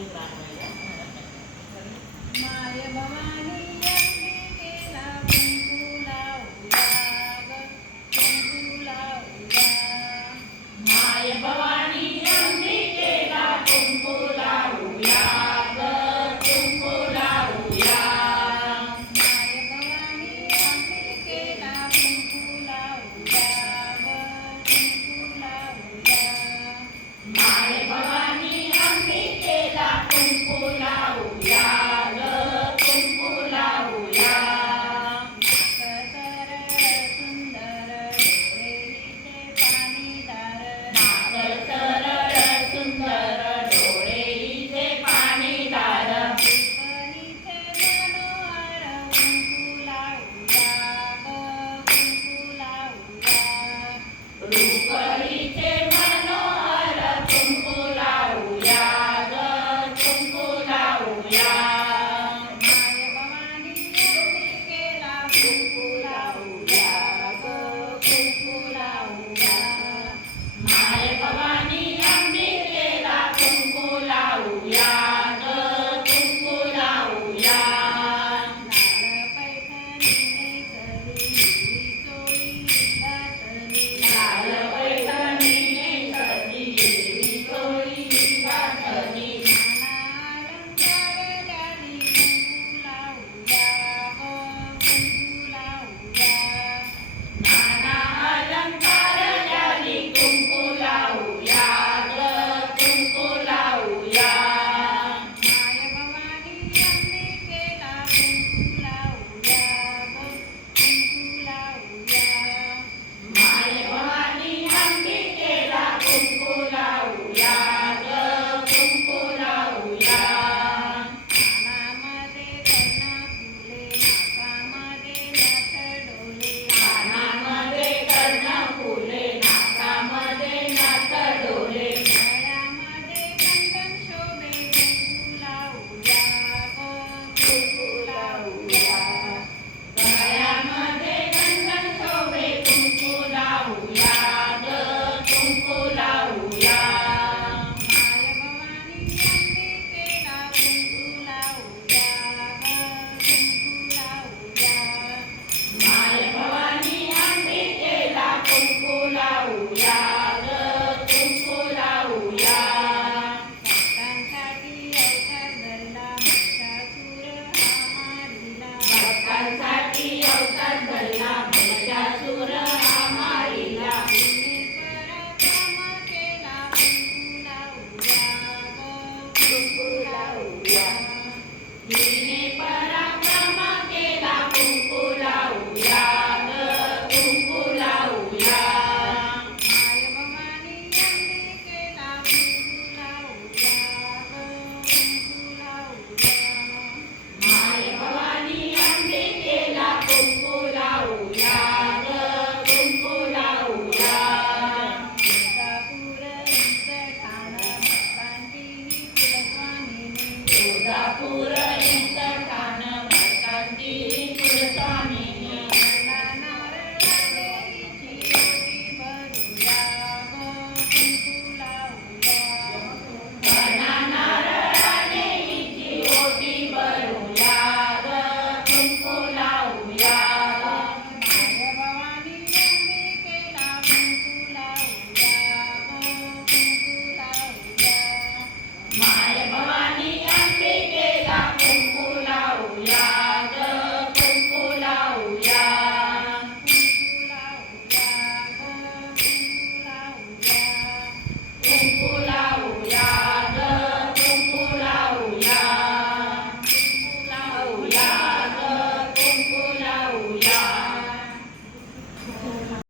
சொல்லிக்கிறாங்க